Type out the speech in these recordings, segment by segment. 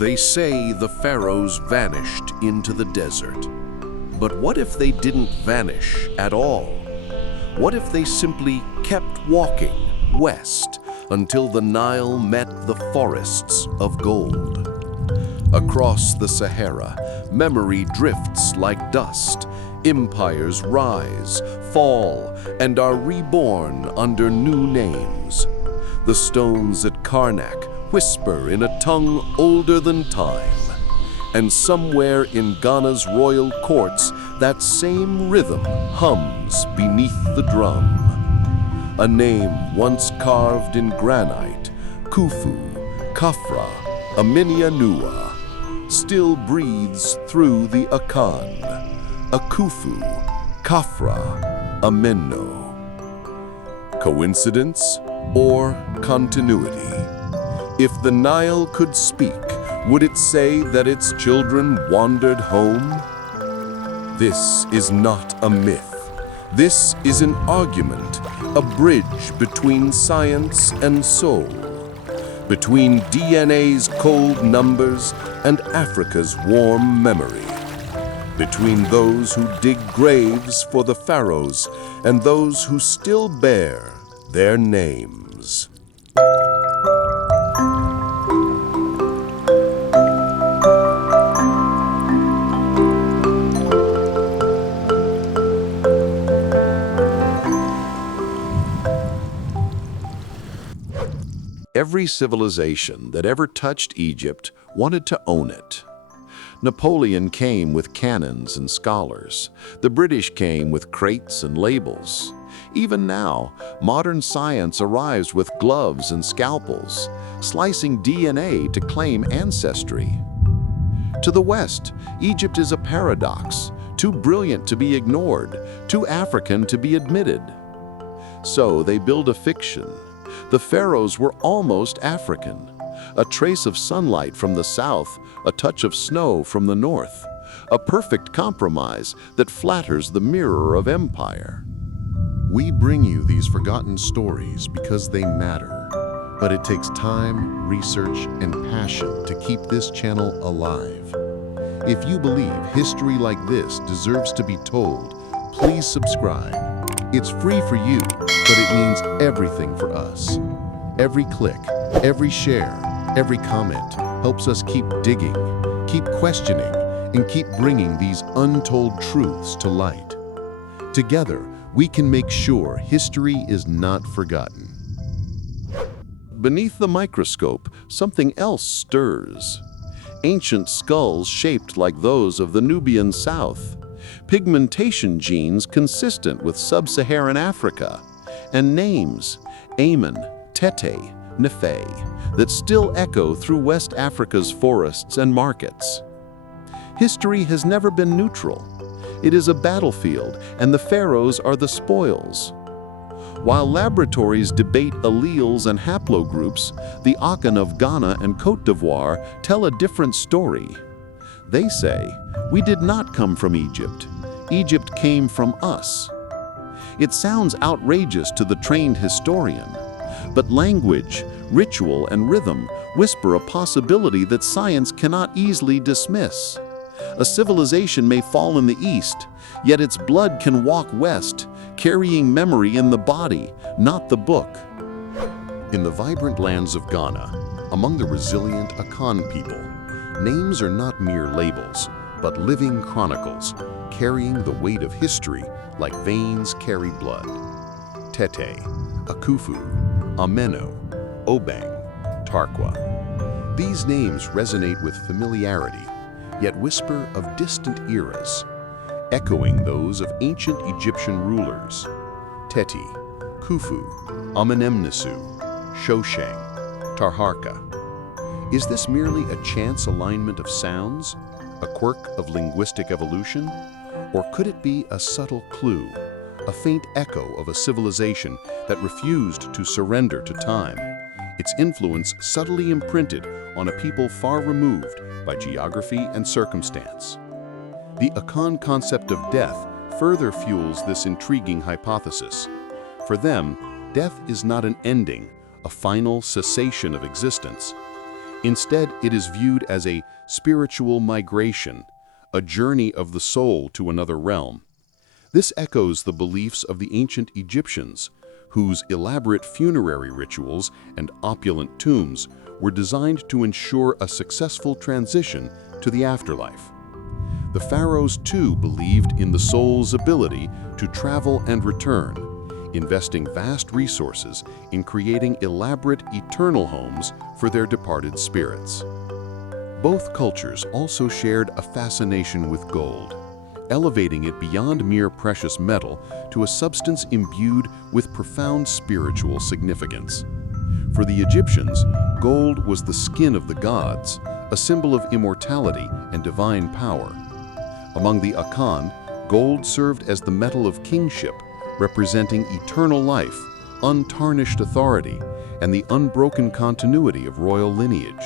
They say the pharaohs vanished into the desert. But what if they didn't vanish at all? What if they simply kept walking west until the Nile met the forests of gold? Across the Sahara, memory drifts like dust. Empires rise, fall, and are reborn under new names. The stones at Karnak whisper in a tongue older than time. And somewhere in Ghana's royal courts, that same rhythm hums beneath the drum. A name once carved in granite, Khufu, Khafra, Aminianua, still breathes through the Akan. Khufu, Khafra, Amenno. Coincidence or continuity? If the Nile could speak, would it say that its children wandered home? This is not a myth. This is an argument, a bridge between science and soul, between DNA's cold numbers and Africa's warm memory, between those who dig graves for the pharaohs and those who still bear their names. Every civilization that ever touched Egypt wanted to own it. Napoleon came with cannons and scholars. The British came with crates and labels. Even now, modern science arrives with gloves and scalpels, slicing DNA to claim ancestry. To the West, Egypt is a paradox, too brilliant to be ignored, too African to be admitted. So they build a fiction. The pharaohs were almost African. A trace of sunlight from the south, a touch of snow from the north. A perfect compromise that flatters the mirror of empire. We bring you these forgotten stories because they matter. But it takes time, research, and passion to keep this channel alive. If you believe history like this deserves to be told, please subscribe. It's free for you, but it means everything for us. Every click, every share, every comment helps us keep digging, keep questioning, and keep bringing these untold truths to light. Together, we can make sure history is not forgotten. Beneath the microscope, something else stirs. Ancient skulls shaped like those of the Nubian South. Pigmentation genes consistent with sub-Saharan Africa. And names, Amen, Tete, Nefe, that still echo through West Africa's forests and markets. History has never been neutral. It is a battlefield, and the pharaohs are the spoils. While laboratories debate alleles and haplogroups, the Akan of Ghana and Côte d'Ivoire tell a different story. They say, "We did not come from Egypt. Egypt came from us." It sounds outrageous to the trained historian, but language, ritual, and rhythm whisper a possibility that science cannot easily dismiss. A civilization may fall in the east, yet its blood can walk west, carrying memory in the body, not the book. In the vibrant lands of Ghana, among the resilient Akan people, names are not mere labels, but living chronicles, carrying the weight of history like veins carry blood. Tete, Akufu, Ameno, Obang, Tarkwa. These names resonate with familiarity, yet whisper of distant eras, echoing those of ancient Egyptian rulers. Teti, Khufu, Amenemnesu, Shoshang, Tarharka. Is this merely a chance alignment of sounds, a quirk of linguistic evolution? Or could it be a subtle clue, a faint echo of a civilization that refused to surrender to time, its influence subtly imprinted on a people far removed by geography and circumstance? The Akan concept of death further fuels this intriguing hypothesis. For them, death is not an ending, a final cessation of existence. Instead, it is viewed as a spiritual migration, a journey of the soul to another realm. This echoes the beliefs of the ancient Egyptians, whose elaborate funerary rituals and opulent tombs were designed to ensure a successful transition to the afterlife. The pharaohs, too, believed in the soul's ability to travel and return, investing vast resources in creating elaborate eternal homes for their departed spirits. Both cultures also shared a fascination with gold, elevating it beyond mere precious metal to a substance imbued with profound spiritual significance. For the Egyptians, gold was the skin of the gods, a symbol of immortality and divine power. Among the Akan, gold served as the metal of kingship, representing eternal life, untarnished authority, and the unbroken continuity of royal lineage.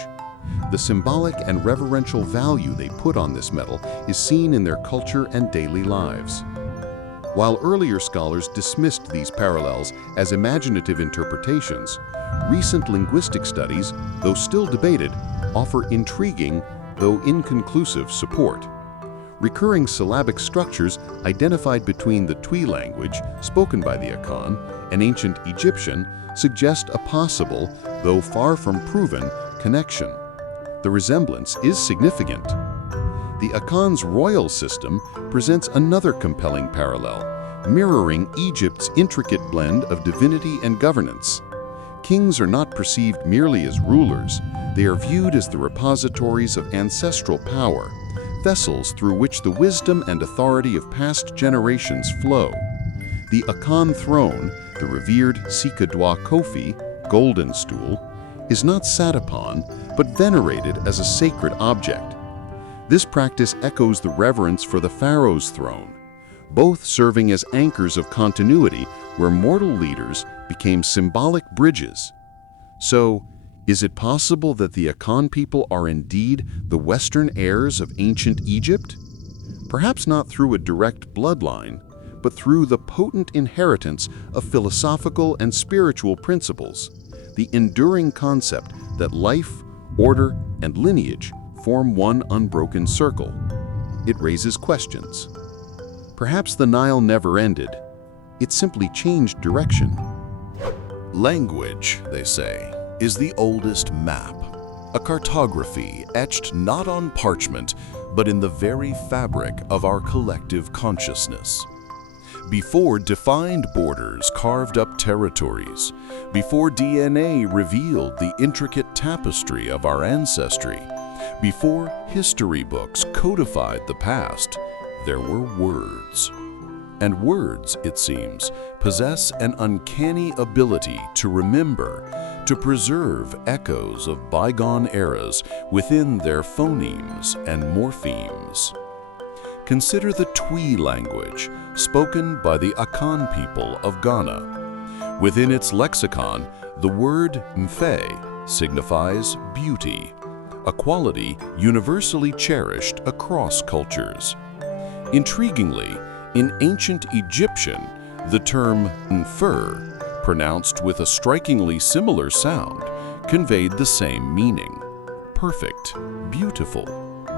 The symbolic and reverential value they put on this metal is seen in their culture and daily lives. While earlier scholars dismissed these parallels as imaginative interpretations, recent linguistic studies, though still debated, offer intriguing, though inconclusive, support. Recurring syllabic structures identified between the Twi language, spoken by the Akan, and ancient Egyptian, suggest a possible, though far from proven, connection. The resemblance is significant. The Akan's royal system presents another compelling parallel, mirroring Egypt's intricate blend of divinity and governance. Kings are not perceived merely as rulers, they are viewed as the repositories of ancestral power, vessels through which the wisdom and authority of past generations flow. The Akan throne, the revered Sikadwa Kofi, golden stool, is not sat upon, but venerated as a sacred object. This practice echoes the reverence for the pharaoh's throne, both serving as anchors of continuity where mortal leaders became symbolic bridges. So, is it possible that the Akan people are indeed the Western heirs of ancient Egypt? Perhaps not through a direct bloodline, but through the potent inheritance of philosophical and spiritual principles, the enduring concept that life, order, and lineage form one unbroken circle. It raises questions. Perhaps the Nile never ended. It simply changed direction. Language, they say, is the oldest map, a cartography etched not on parchment, but in the very fabric of our collective consciousness. Before defined borders carved up territories, before DNA revealed the intricate tapestry of our ancestry, before history books codified the past, there were words. And words, it seems, possess an uncanny ability to remember, to preserve echoes of bygone eras within their phonemes and morphemes. Consider the Twi language, spoken by the Akan people of Ghana. Within its lexicon, the word mfe signifies beauty, a quality universally cherished across cultures. Intriguingly, in ancient Egyptian, the term nfer, pronounced with a strikingly similar sound, conveyed the same meaning: perfect, beautiful,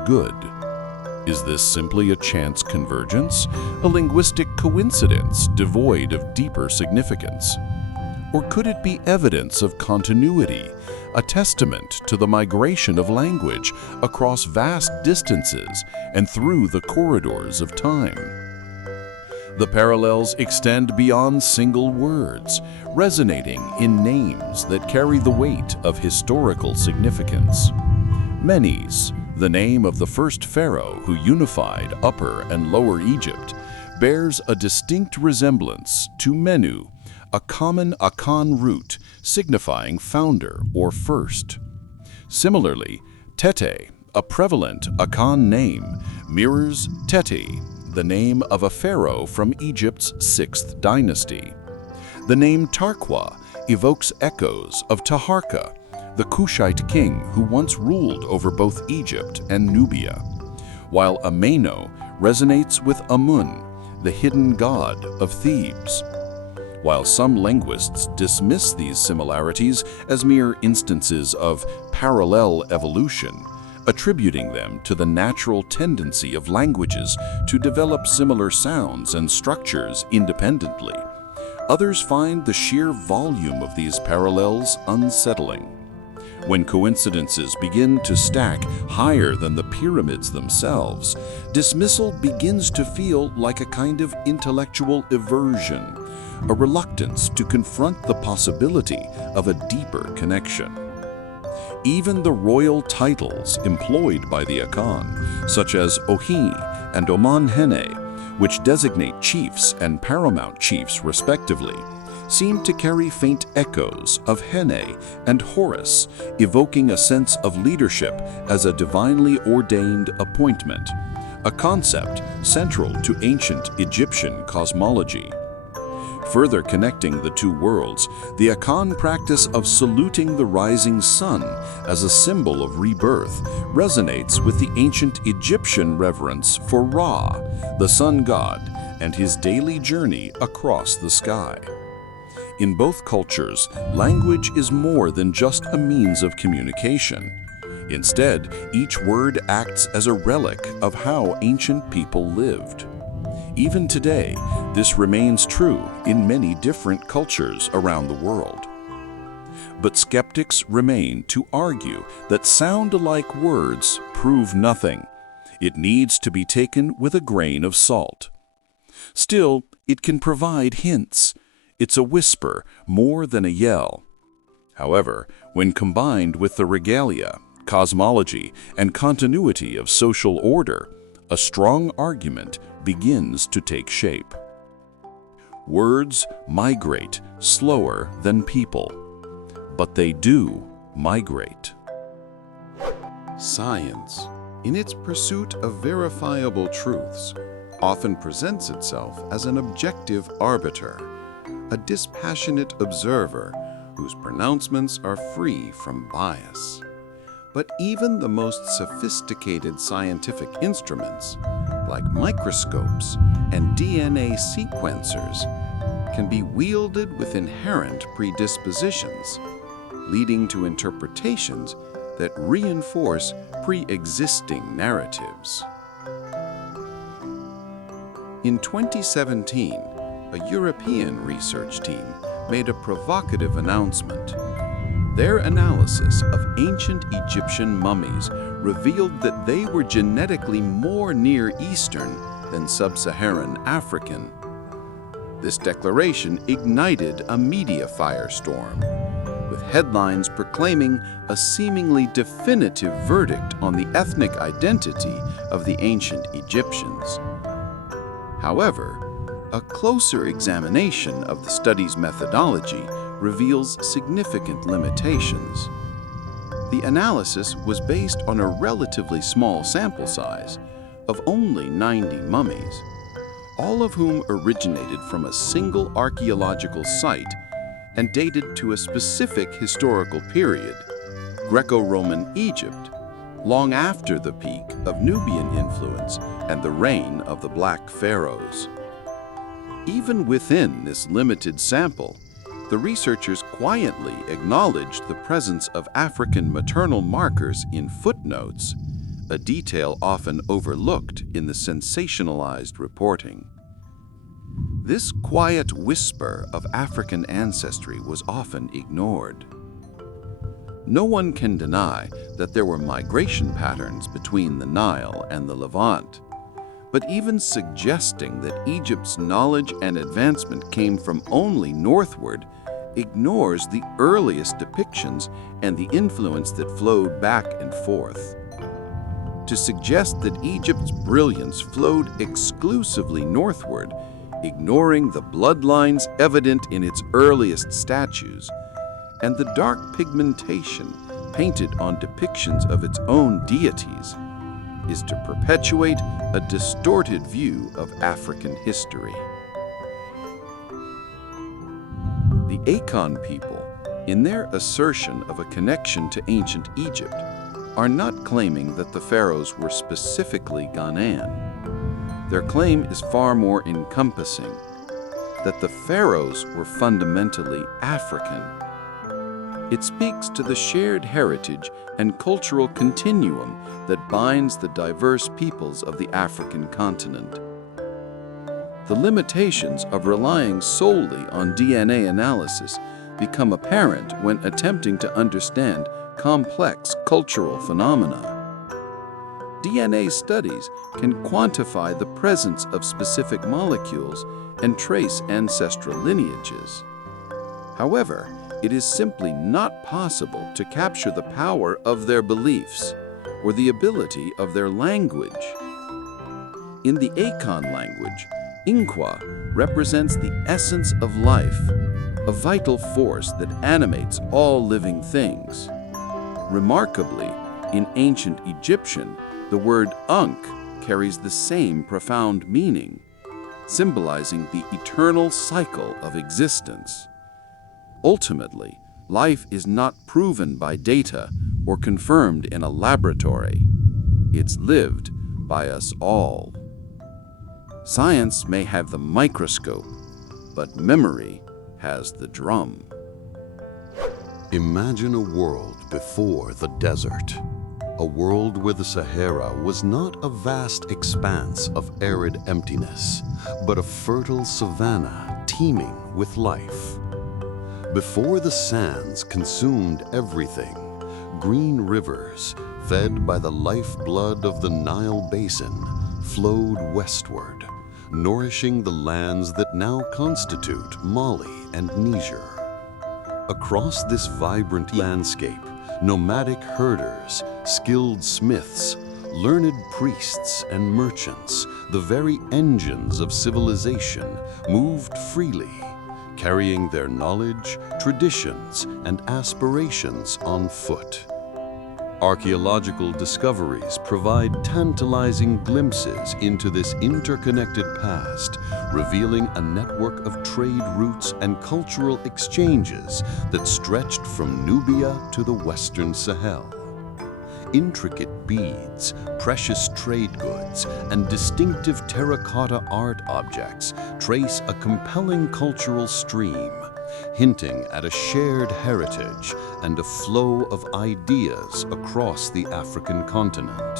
good. Is this simply a chance convergence, a linguistic coincidence devoid of deeper significance? Or could it be evidence of continuity, a testament to the migration of language across vast distances and through the corridors of time? The parallels extend beyond single words, resonating in names that carry the weight of historical significance. Menes, the name of the first pharaoh who unified Upper and Lower Egypt, bears a distinct resemblance to Menu, a common Akan root signifying founder or first. Similarly, Tete, a prevalent Akan name, mirrors Teti, the name of a pharaoh from Egypt's 6th dynasty. The name Tarqua evokes echoes of Taharka, the Kushite king who once ruled over both Egypt and Nubia, while Ameno resonates with Amun, the hidden god of Thebes. while some linguists dismiss these similarities as mere instances of parallel evolution, attributing them to the natural tendency of languages to develop similar sounds and structures independently. Others find the sheer volume of these parallels unsettling. When coincidences begin to stack higher than the pyramids themselves, dismissal begins to feel like a kind of intellectual aversion, a reluctance to confront the possibility of a deeper connection. Even the royal titles employed by the Akan, such as Ohi and Oman Hene, which designate chiefs and paramount chiefs respectively, seem to carry faint echoes of Hene and Horus, evoking a sense of leadership as a divinely ordained appointment, a concept central to ancient Egyptian cosmology. Further connecting the two worlds, the Akan practice of saluting the rising sun as a symbol of rebirth resonates with the ancient Egyptian reverence for Ra, the sun god, and his daily journey across the sky. In both cultures, language is more than just a means of communication. Instead, each word acts as a relic of how ancient people lived. Even today, this remains true in many different cultures around the world. But skeptics remain to argue that sound-alike words prove nothing. It needs to be taken with a grain of salt. Still, it can provide hints. It's a whisper more than a yell. However, when combined with the regalia, cosmology, and continuity of social order, a strong argument begins to take shape. Words migrate slower than people, but they do migrate. Science, in its pursuit of verifiable truths, often presents itself as an objective arbiter, a dispassionate observer whose pronouncements are free from bias. But even the most sophisticated scientific instruments, like microscopes and DNA sequencers, can be wielded with inherent predispositions, leading to interpretations that reinforce pre-existing narratives. In 2017, a European research team made a provocative announcement. Their analysis of ancient Egyptian mummies revealed that they were genetically more Near Eastern than Sub-Saharan African. This declaration ignited a media firestorm, with headlines proclaiming a seemingly definitive verdict on the ethnic identity of the ancient Egyptians. However, a closer examination of the study's methodology reveals significant limitations. The analysis was based on a relatively small sample size of only 90 mummies, all of whom originated from a single archaeological site and dated to a specific historical period, Greco-Roman Egypt, long after the peak of Nubian influence and the reign of the Black Pharaohs. Even within this limited sample, the researchers quietly acknowledged the presence of African maternal markers in footnotes, a detail often overlooked in the sensationalized reporting. This quiet whisper of African ancestry was often ignored. No one can deny that there were migration patterns between the Nile and the Levant, but even suggesting that Egypt's knowledge and advancement came from only northward ignores the earliest depictions and the influence that flowed back and forth. To suggest that Egypt's brilliance flowed exclusively northward, ignoring the bloodlines evident in its earliest statues, and the dark pigmentation painted on depictions of its own deities, is to perpetuate a distorted view of African history. The Akan people, in their assertion of a connection to ancient Egypt, are not claiming that the pharaohs were specifically Ghanaian. Their claim is far more encompassing. that the pharaohs were fundamentally African. It speaks to the shared heritage and cultural continuum that binds the diverse peoples of the African continent. The limitations of relying solely on DNA analysis become apparent when attempting to understand complex cultural phenomena. DNA studies can quantify the presence of specific molecules and trace ancestral lineages. However, it is simply not possible to capture the power of their beliefs or the ability of their language. In the Akan language, Inkwa represents the essence of life, a vital force that animates all living things. Remarkably, in ancient Egyptian, the word Ankh carries the same profound meaning, symbolizing the eternal cycle of existence. Ultimately, life is not proven by data or confirmed in a laboratory. It's lived by us all. Science may have the microscope, but memory has the drum. Imagine a world before the desert. A world where the Sahara was not a vast expanse of arid emptiness, but a fertile savanna teeming with life. Before the sands consumed everything, green rivers, fed by the lifeblood of the Nile basin, flowed westward, nourishing the lands that now constitute Mali and Niger. Across this vibrant landscape, nomadic herders, skilled smiths, learned priests and merchants, the very engines of civilization, moved freely, carrying their knowledge, traditions, and aspirations on foot. Archaeological discoveries provide tantalizing glimpses into this interconnected past, revealing a network of trade routes and cultural exchanges that stretched from Nubia to the Western Sahel. Intricate beads, precious trade goods, and distinctive terracotta art objects trace a compelling cultural stream, hinting at a shared heritage and a flow of ideas across the African continent.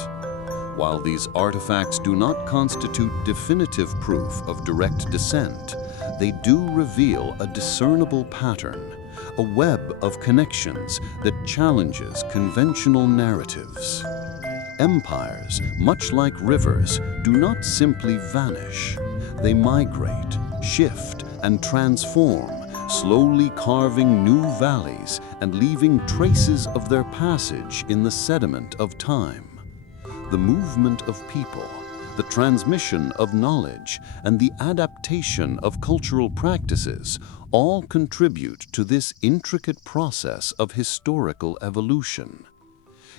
While these artifacts do not constitute definitive proof of direct descent, they do reveal a discernible pattern, a web of connections that challenges conventional narratives. Empires, much like rivers, do not simply vanish. They migrate, shift, and transform, slowly carving new valleys and leaving traces of their passage in the sediment of time. The movement of people, the transmission of knowledge, and the adaptation of cultural practices all contribute to this intricate process of historical evolution.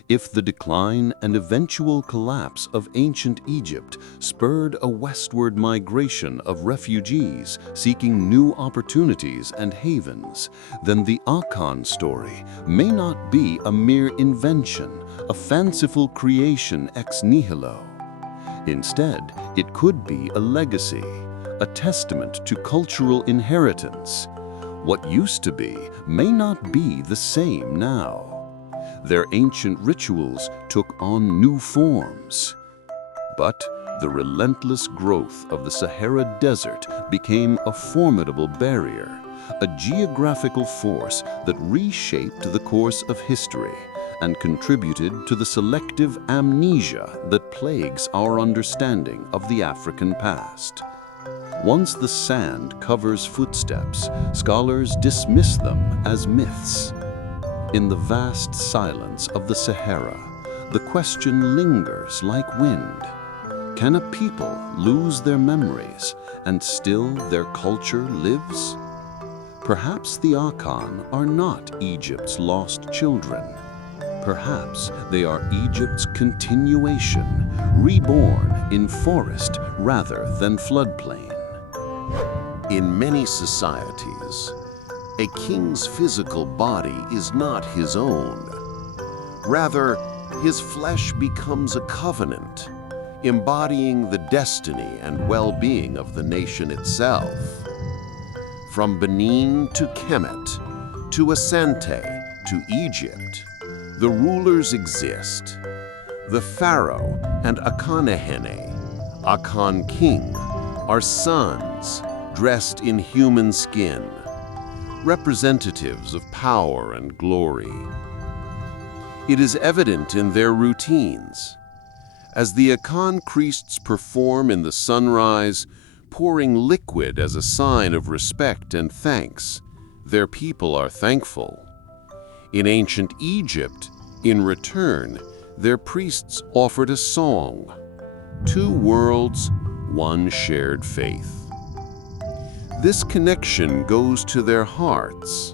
If the decline and eventual collapse of ancient Egypt spurred a westward migration of refugees seeking new opportunities and havens, then the Akan story may not be a mere invention, a fanciful creation ex nihilo. Instead, it could be a legacy, a testament to cultural inheritance. What used to be may not be the same now. Their ancient rituals took on new forms. But the relentless growth of the Sahara Desert became a formidable barrier, a geographical force that reshaped the course of history and contributed to the selective amnesia that plagues our understanding of the African past. Once the sand covers footsteps, scholars dismiss them as myths. In the vast silence of the Sahara, the question lingers like wind. Can a people lose their memories and still their culture lives? Perhaps the Akan are not Egypt's lost children. Perhaps they are Egypt's continuation, reborn in forest rather than floodplain. In many societies, a king's physical body is not his own. Rather, his flesh becomes a covenant, embodying the destiny and well-being of the nation itself. From Benin to Kemet, to Asante, to Egypt, the rulers exist. The pharaoh and Akanehene, Akan king, are sons dressed in human skin, representatives of power and glory. It is evident in their routines. As the Akan priests perform in the sunrise, pouring liquid as a sign of respect and thanks, their people are thankful. In ancient Egypt, in return, their priests offered a song. Two worlds, one shared faith. This connection goes to their hearts.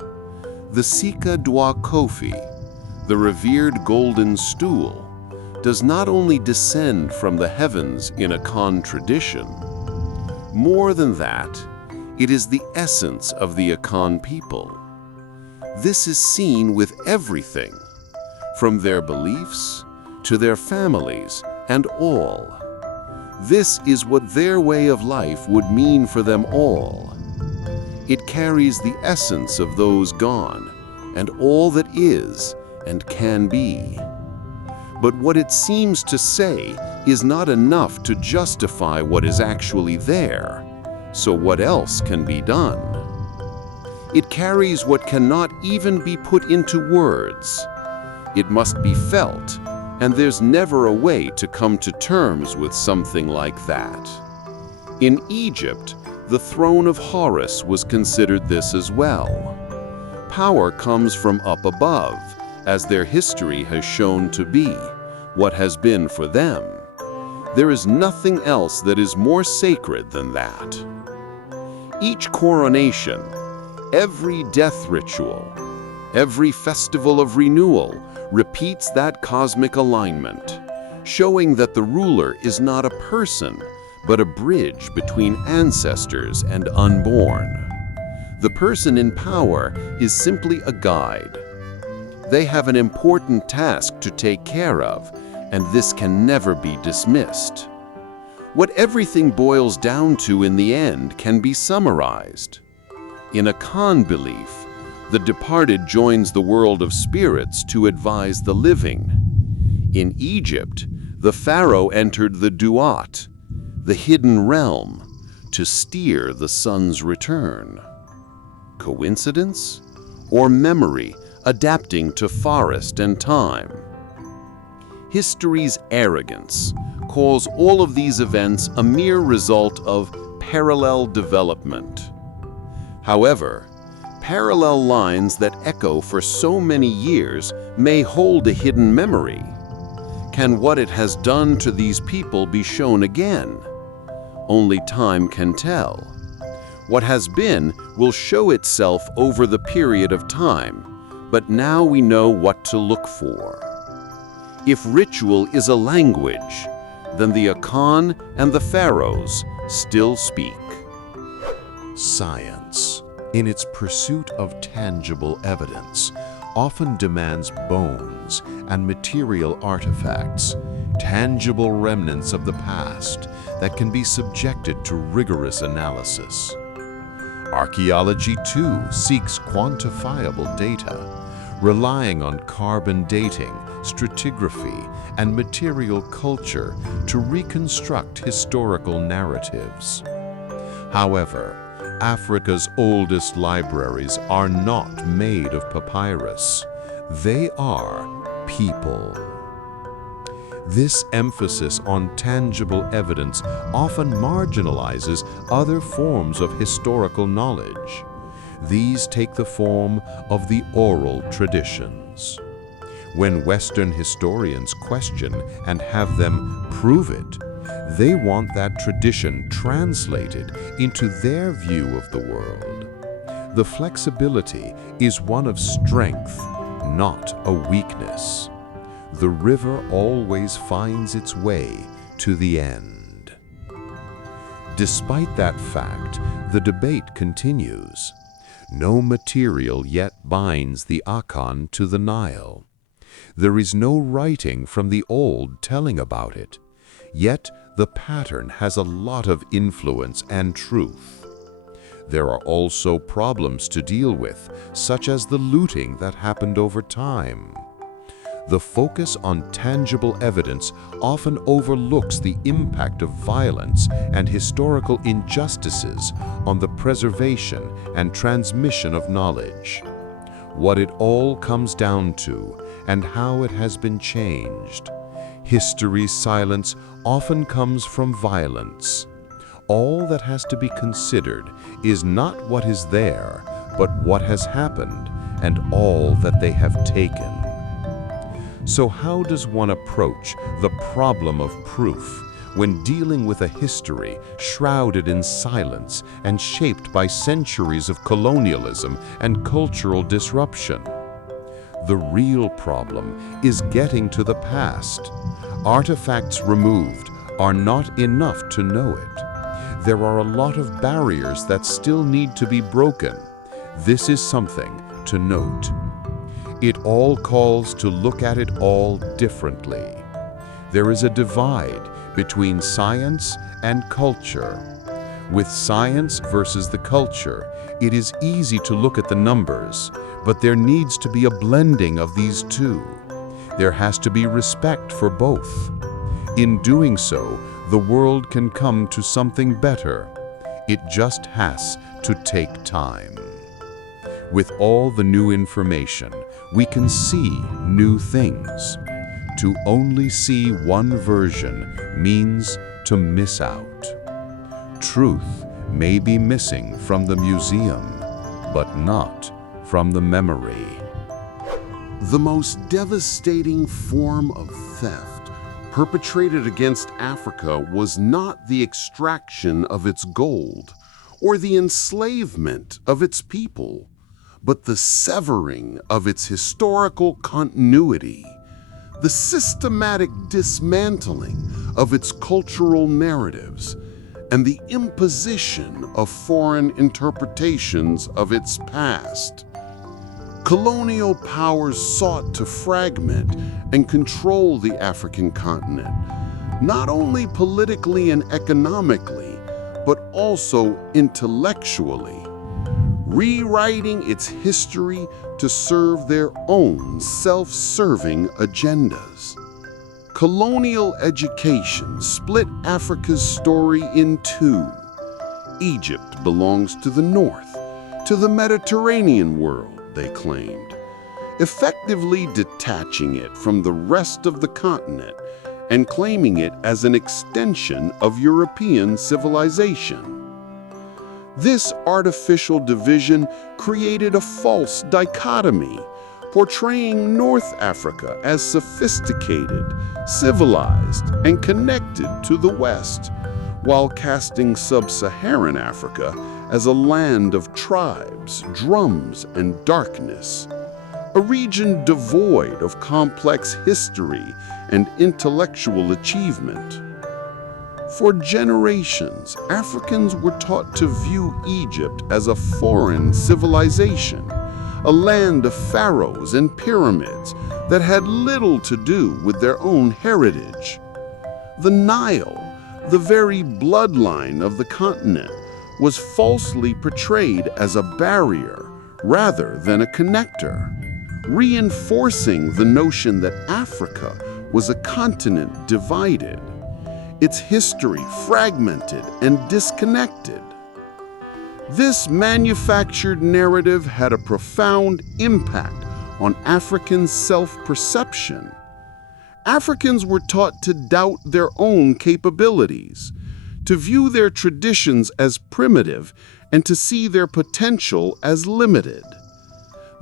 The Sika Dwa Kofi, the revered golden stool, does not only descend from the heavens in Akan tradition. More than that, it is the essence of the Akan people. This is seen with everything, from their beliefs to their families and all. This is what their way of life would mean for them all. It carries the essence of those gone and all that is and can be. But what it seems to say is not enough to justify what is actually there. So what else can be done? It carries what cannot even be put into words. It must be felt, and there's never a way to come to terms with something like that. In Egypt, the throne of Horus was considered this as well. Power comes from up above, as their history has shown to be, what has been for them. There is nothing else that is more sacred than that. Each coronation, every death ritual, every festival of renewal repeats that cosmic alignment, showing that the ruler is not a person, but a bridge between ancestors and unborn. The person in power is simply a guide. They have an important task to take care of, and this can never be dismissed. What everything boils down to in the end can be summarized. In Akan belief, the departed joins the world of spirits to advise the living. In Egypt, the pharaoh entered the Duat, the hidden realm, to steer the sun's return. Coincidence? Or memory adapting to forest and time? History's arrogance calls all of these events a mere result of parallel development. However, parallel lines that echo for so many years may hold a hidden memory. Can what it has done to these people be shown again? Only time can tell. What has been will show itself over the period of time, but now we know what to look for. If ritual is a language, then the Akan and the pharaohs still speak. Science, in its pursuit of tangible evidence, often demands bones and material artifacts, tangible remnants of the past that can be subjected to rigorous analysis. Archaeology, too, seeks quantifiable data, relying on carbon dating, stratigraphy, and material culture to reconstruct historical narratives. However, Africa's oldest libraries are not made of papyrus. They are people. This emphasis on tangible evidence often marginalizes other forms of historical knowledge. These take the form of the oral traditions. When Western historians question and have them prove it, they want that tradition translated into their view of the world. The flexibility is one of strength, not a weakness. The river always finds its way to the end. Despite that fact, the debate continues. No material yet binds the Akan to the Nile. There is no writing from the old telling about it, yet the pattern has a lot of influence and truth. there are also problems to deal with, such as the looting that happened over time. The focus on tangible evidence often overlooks the impact of violence and historical injustices on the preservation and transmission of knowledge. What it all comes down to, and how it has been changed. History's silence often comes from violence. All that has to be considered is not what is there, but what has happened and all that they have taken. So how does one approach the problem of proof when dealing with a history shrouded in silence and shaped by centuries of colonialism and cultural disruption? The real problem is getting to the past. Artifacts removed are not enough to know it. There are a lot of barriers that still need to be broken. This is something to note. It all calls to look at it all differently. There is a divide between science and culture. With science versus the culture, it is easy to look at the numbers, but there needs to be a blending of these two. There has to be respect for both. In doing so, the world can come to something better. It just has to take time. With all the new information, we can see new things. To only see one version means to miss out. Truth may be missing from the museum, but not from the memory. The most devastating form of theft perpetrated against Africa was not the extraction of its gold or the enslavement of its people, but the severing of its historical continuity, the systematic dismantling of its cultural narratives, and the imposition of foreign interpretations of its past. Colonial powers sought to fragment and control the African continent, not only politically and economically, but also intellectually, rewriting its history to serve their own self-serving agendas. Colonial education split Africa's story in two. Egypt belongs to the north, to the Mediterranean world, they claimed, effectively detaching it from the rest of the continent and claiming it as an extension of European civilization. This artificial division created a false dichotomy, portraying North Africa as sophisticated, civilized, and connected to the West, while casting sub-Saharan Africa as a land of tribes, drums, and darkness, a region devoid of complex history and intellectual achievement. For generations, Africans were taught to view Egypt as a foreign civilization, a land of pharaohs and pyramids that had little to do with their own heritage. The Nile, the very bloodline of the continent, was falsely portrayed as a barrier rather than a connector, reinforcing the notion that Africa was a continent divided, its history fragmented and disconnected. This manufactured narrative had a profound impact on African self-perception. Africans were taught to doubt their own capabilities, to view their traditions as primitive, and to see their potential as limited.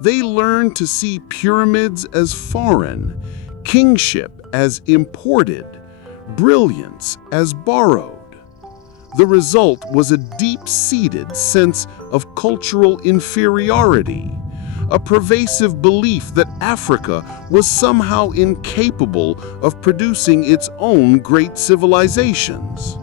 They learned to see pyramids as foreign, kingship as imported, brilliance as borrowed. The result was a deep-seated sense of cultural inferiority, a pervasive belief that Africa was somehow incapable of producing its own great civilizations.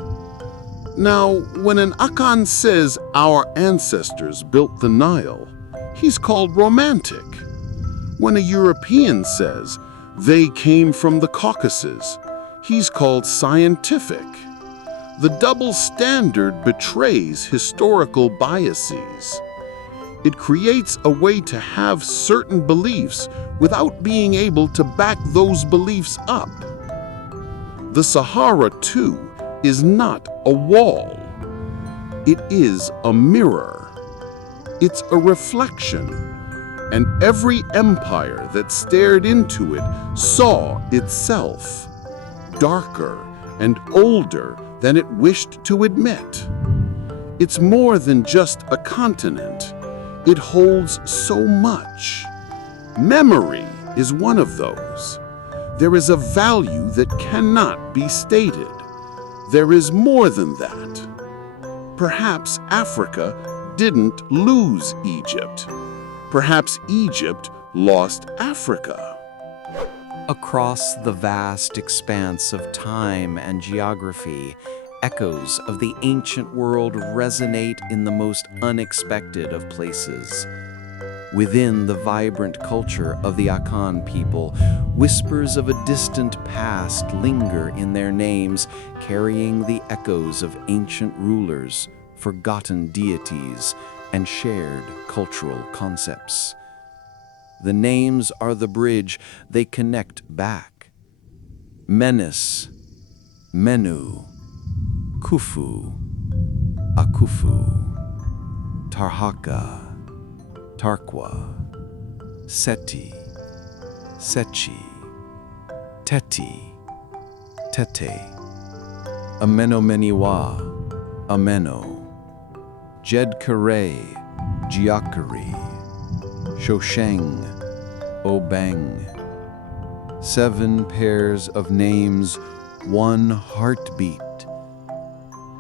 Now, when an Akan says our ancestors built the Nile, he's called romantic. When a European says they came from the Caucasus, he's called scientific. The double standard betrays historical biases. It creates a way to have certain beliefs without being able to back those beliefs up. The Sahara, too, is not a wall. It is a mirror. It's a reflection, and every empire that stared into it saw itself, darker and older than it wished to admit. It's more than just a continent. It holds so much. Memory is one of those. There is a value that cannot be stated. There is more than that. Perhaps Africa didn't lose Egypt. Perhaps Egypt lost Africa. Across the vast expanse of time and geography, echoes of the ancient world resonate in the most unexpected of places. Within the vibrant culture of the Akan people, whispers of a distant past linger in their names, carrying the echoes of ancient rulers, forgotten deities, and shared cultural concepts. The names are the bridge they connect back. Menes, Menu, Khufu, Akufu, Tarhaka, Tarkwa, Seti, Sechi, Teti, Tete, Amenomeniwa, Ameno, Jedkare, Giakari, Shosheng, Obeng. 7 pairs of names, one heartbeat.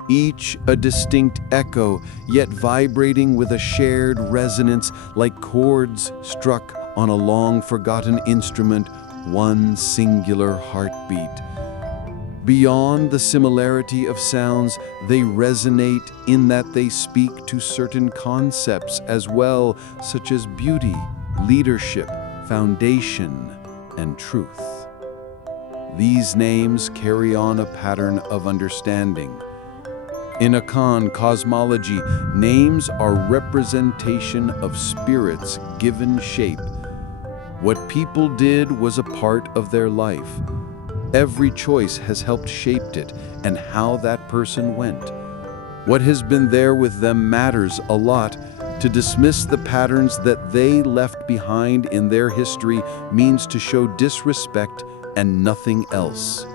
Each a distinct echo, yet vibrating with a shared resonance like chords struck on a long-forgotten instrument, one singular heartbeat. Beyond the similarity of sounds, they resonate in that they speak to certain concepts as well, such as beauty, leadership, foundation, and truth. These names carry on a pattern of understanding. In Akan cosmology, names are representation of spirits given shape. What people did was a part of their life. Every choice has helped shape it and how that person went. What has been there with them matters a lot. To dismiss the patterns that they left behind in their history means to show disrespect and nothing else.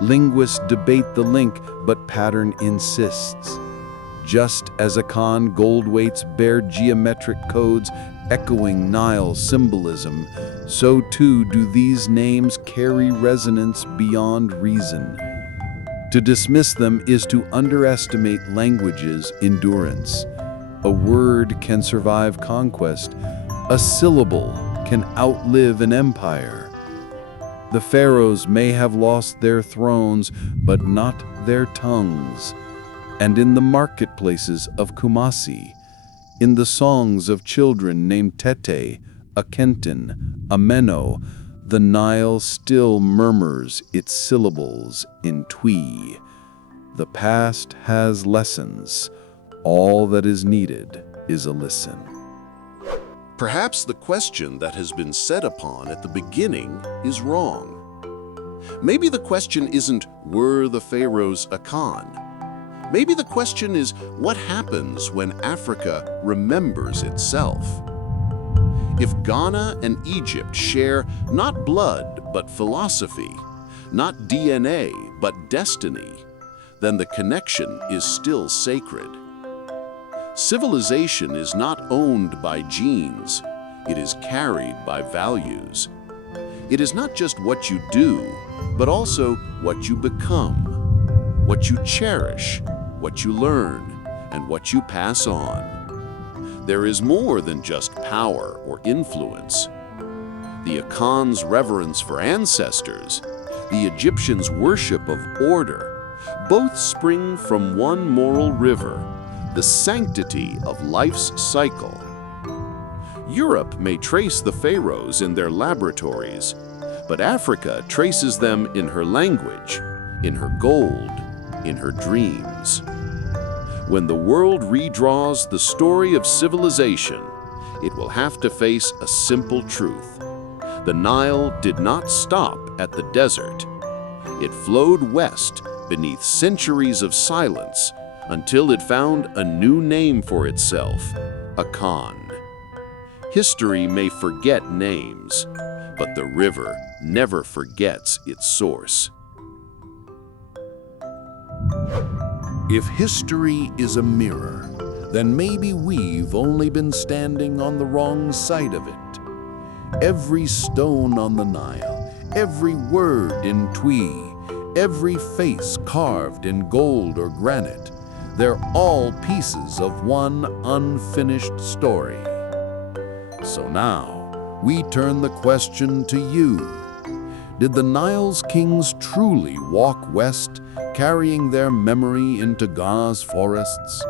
Linguists debate the link, but pattern insists. Just as Akan gold weights bear geometric codes echoing Nile symbolism, so too do these names carry resonance beyond reason. To dismiss them is to underestimate language's endurance. A word can survive conquest. A syllable can outlive an empire. The pharaohs may have lost their thrones, but not their tongues. And in the marketplaces of Kumasi, in the songs of children named Tete, Akentin, Ameno, the Nile still murmurs its syllables in Twi. The past has lessons. All that is needed is a listen. Perhaps the question that has been set upon at the beginning is wrong. Maybe the question isn't, were the pharaohs Akan? Maybe the question is, what happens when Africa remembers itself? If Ghana and Egypt share not blood but philosophy, not DNA but destiny, then the connection is still sacred. Civilization is not owned by genes, it is carried by values. It is not just what you do, but also what you become, what you cherish, what you learn, and what you pass on. There is more than just power or influence. The Akan's reverence for ancestors, the Egyptians' worship of order, both spring from one moral river, the sanctity of life's cycle. Europe may trace the pharaohs in their laboratories, but Africa traces them in her language, in her gold, in her dreams. When the world redraws the story of civilization, it will have to face a simple truth. The Nile did not stop at the desert. It flowed west beneath centuries of silence until it found a new name for itself, Akan. History may forget names, but the river never forgets its source. If history is a mirror, then maybe we've only been standing on the wrong side of it. Every stone on the Nile, every word in Twi, every face carved in gold or granite, they're all pieces of one unfinished story. So now, we turn the question to you. Did the Nile's kings truly walk west, carrying their memory into Ghana's forests?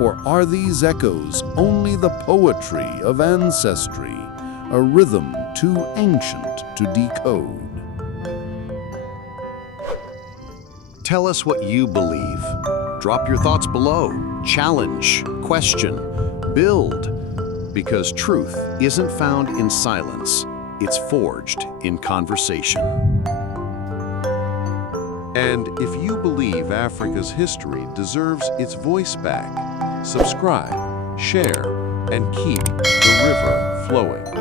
Or are these echoes only the poetry of ancestry, a rhythm too ancient to decode? Tell us what you believe. Drop your thoughts below. Challenge, question, build. Because truth isn't found in silence, it's forged in conversation. And if you believe Africa's history deserves its voice back, subscribe, share, and keep the river flowing.